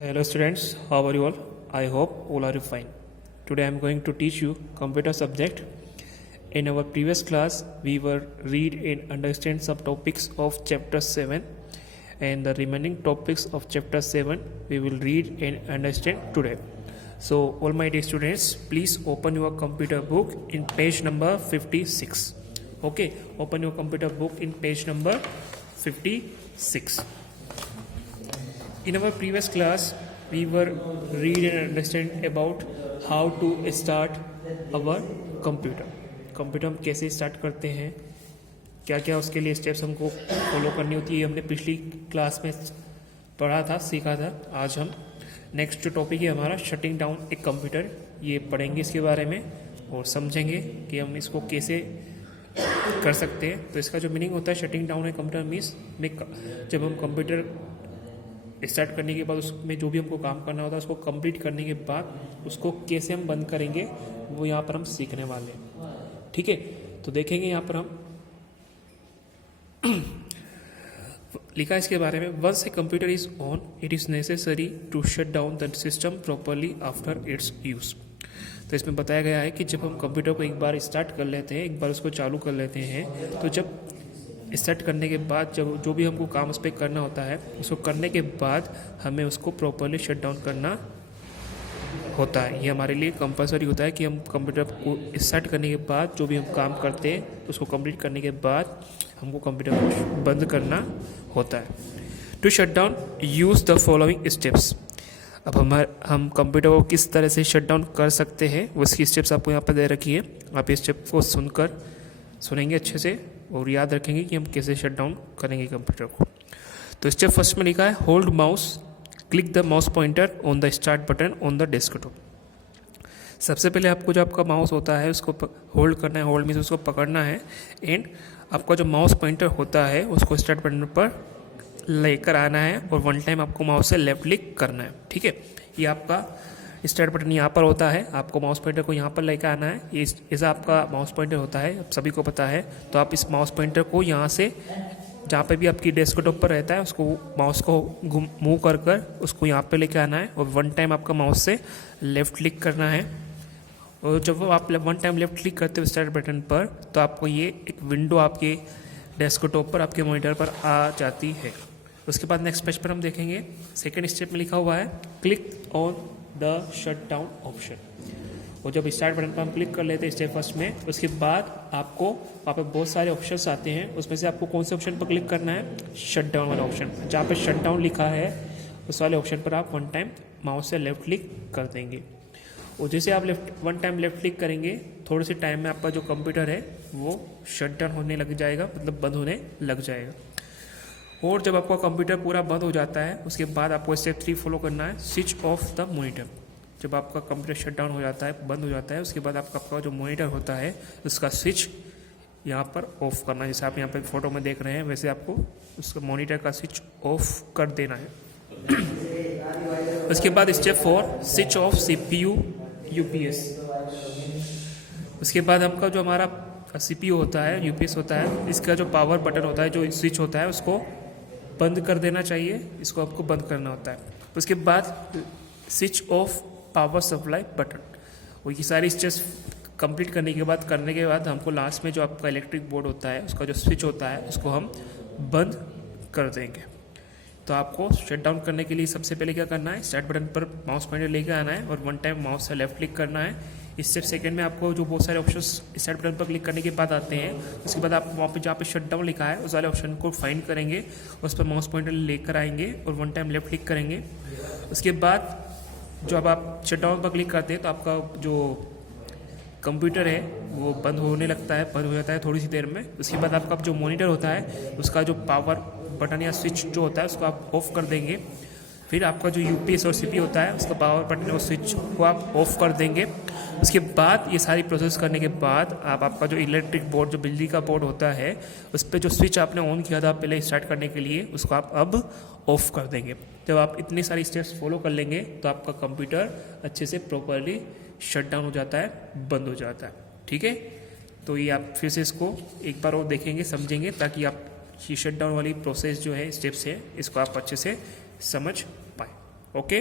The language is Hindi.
Hello students, how are you all? I hope all are fine. Today I am going to teach you computer subject. In our previous class, we were read and understand some topics of chapter 7 and the remaining topics of chapter 7 we will read and understand today. So all my dear students, please open your computer book in page number 56. Okay, open your computer book in page number 56. In our previous class, we were read and understand about how to start our computer. Computer हम कैसे स्टार्ट करते हैं, क्या क्या उसके लिए स्टेप्स हमको फॉलो करनी होती है, हमने पिछली क्लास में पढ़ा था, सीखा था. आज हम नेक्स्ट जो टॉपिक है हमारा शटिंग डाउन एक कंप्यूटर, ये पढ़ेंगे इसके बारे में और समझेंगे कि हम इसको कैसे कर सकते हैं. तो इसका जो मीनिंग होता है shutting down a computer means जब हम कंप्यूटर स्टार्ट करने के बाद उसमें जो भी हमको काम करना होता है उसको कंप्लीट करने के बाद उसको कैसे हम बंद करेंगे वो यहाँ पर हम सीखने वाले हैं. ठीक है, तो देखेंगे यहाँ पर हम लिखा है इसके बारे में. Once a computer is on it is necessary to shut down the system properly after its use. तो इसमें बताया गया है कि जब हम कंप्यूटर को एक बार स्टार्ट कर लेते हैं, एक बार उसको चालू कर लेते हैं, तो जब स्टार्ट करने के बाद जब जो भी हमको काम उस पर करना होता है उसको करने के बाद हमें उसको प्रॉपरली शट डाउन करना होता है. ये हमारे लिए कंपलसरी होता है कि हम कंप्यूटर को स्टार्ट करने के बाद जो भी हम काम करते हैं उसको कंप्लीट करने के बाद हमको कंप्यूटर को बंद करना होता है. To shut down use the following steps. अब हम कंप्यूटर को किस तरह से शट डाउन कर सकते हैं उसकी स्टेप्स आपको यहाँ पर दे रखी है. आप इस स्टेप को सुनेंगे अच्छे से और याद रखेंगे कि हम कैसे शट डाउन करेंगे कंप्यूटर को. तो स्टेप फर्स्ट में लिखा है hold mouse, click the mouse pointer on the start button on the desktop. सबसे पहले आपको जो आपका माउस होता है उसको होल्ड करना है. होल्ड मीन्स उसको पकड़ना है एंड आपका जो माउस पॉइंटर होता है उसको स्टार्ट बटन पर लेकर आना है और वन टाइम आपको माउस से लेफ्ट क्लिक करना है. ठीक है, ये आपका स्टार्ट बटन यहाँ पर होता है. आपको माउस पॉइंटर को यहाँ पर लेकर आना है. ये ऐसा आपका माउस पॉइंटर होता है, आप सभी को पता है. तो आप इस माउस पॉइंटर को यहाँ से जहाँ पे भी आपकी डेस्कटॉप पर रहता है उसको माउस को मूव कर कर उसको यहाँ पे लेके आना है और वन टाइम आपका माउस से लेफ़्ट क्लिक करना है. और जब आप वन टाइम लेफ़्ट क्लिक करते हो स्टार्ट बटन पर तो आपको ये एक विंडो आपके डेस्कटॉप पर आपके मॉनिटर पर आ जाती है. उसके बाद नेक्स्ट पेज पर हम देखेंगे सेकेंड स्टेप में लिखा हुआ है click on the shut down option. और जब स्टार्ट बटन पर हम क्लिक कर लेते हैं स्टेप फर्स्ट में, उसके बाद आपको वहाँ पे बहुत सारे ऑप्शंस आते हैं. उसमें से आपको कौन से ऑप्शन पर क्लिक करना है, शट डाउन वाला ऑप्शन. जहाँ पे शट डाउन लिखा है उस वाले ऑप्शन पर आप वन टाइम माउस से लेफ्ट क्लिक कर देंगे. और जैसे आप वन टाइम लेफ्ट क्लिक करेंगे थोड़े से टाइम में आपका जो कंप्यूटर है वो शट डाउन होने लग जाएगा, मतलब बंद होने लग जाएगा. और जब आपका कंप्यूटर पूरा बंद हो जाता है उसके बाद आपको स्टेप 3 फॉलो करना है स्विच ऑफ द मॉनिटर. जब आपका कंप्यूटर शट डाउन हो जाता है, बंद हो जाता है, उसके बाद आपका जो मॉनिटर होता है उसका स्विच यहाँ पर ऑफ करना है. जैसे आप यहाँ पर फोटो में देख रहे हैं वैसे आपको उसका मॉनिटर का स्विच ऑफ कर देना है. उसके बाद step 4 switch off CPU UPS. उसके बाद आपका जो हमारा CPU होता है, UPS होता है, इसका जो पावर बटन होता है, जो स्विच होता है उसको बंद कर देना चाहिए. इसको आपको बंद करना होता है. उसके बाद switch off power supply button. और ये सारी स्टेप्स कंप्लीट करने के बाद हमको लास्ट में जो आपका इलेक्ट्रिक बोर्ड होता है उसका जो स्विच होता है उसको हम बंद कर देंगे. तो आपको शट डाउन करने के लिए सबसे पहले क्या करना है, स्टार्ट बटन पर माउस पॉइंटर लेकर आना है और वन टाइम माउस से लेफ्ट क्लिक करना है. स्टेप सेकंड में आपको जो बहुत सारे ऑप्शंस स्टार्ट बटन पर क्लिक करने के बाद आते हैं, उसके बाद आप वहाँ पे जहाँ पे शट डाउन लिखा है उस वाले ऑप्शन को फाइंड करेंगे, उस पर माउस पॉइंटर लेकर आएंगे और वन टाइम लेफ्ट क्लिक करेंगे. उसके बाद जो अब आप शट डाउन पर क्लिक करते हैं तो आपका जो कंप्यूटर है वो बंद होने लगता है, बंद हो जाता है थोड़ी सी देर में. उसके बाद आपका जो मॉनिटर होता है उसका जो पावर बटन या स्विच जो होता है उसको आप ऑफ कर देंगे. फिर आपका जो UPS और CPU होता है उसका पावर बटन और स्विच को आप ऑफ कर देंगे. उसके बाद ये सारी प्रोसेस करने के बाद आपका जो इलेक्ट्रिक बोर्ड, जो बिजली का बोर्ड होता है, उस पर जो स्विच आपने ऑन किया था पहले स्टार्ट करने के लिए उसको आप अब ऑफ कर देंगे. जब आप इतनी सारी स्टेप्स फॉलो कर लेंगे तो आपका कंप्यूटर अच्छे से प्रॉपरली शट डाउन हो जाता है, बंद हो जाता है. ठीक है, तो ये आप फिर से इसको एक बार और देखेंगे, समझेंगे, ताकि आप ये शट डाउन वाली प्रोसेस जो है, स्टेप्स है, इसको आप अच्छे से समझ पाए. ओके।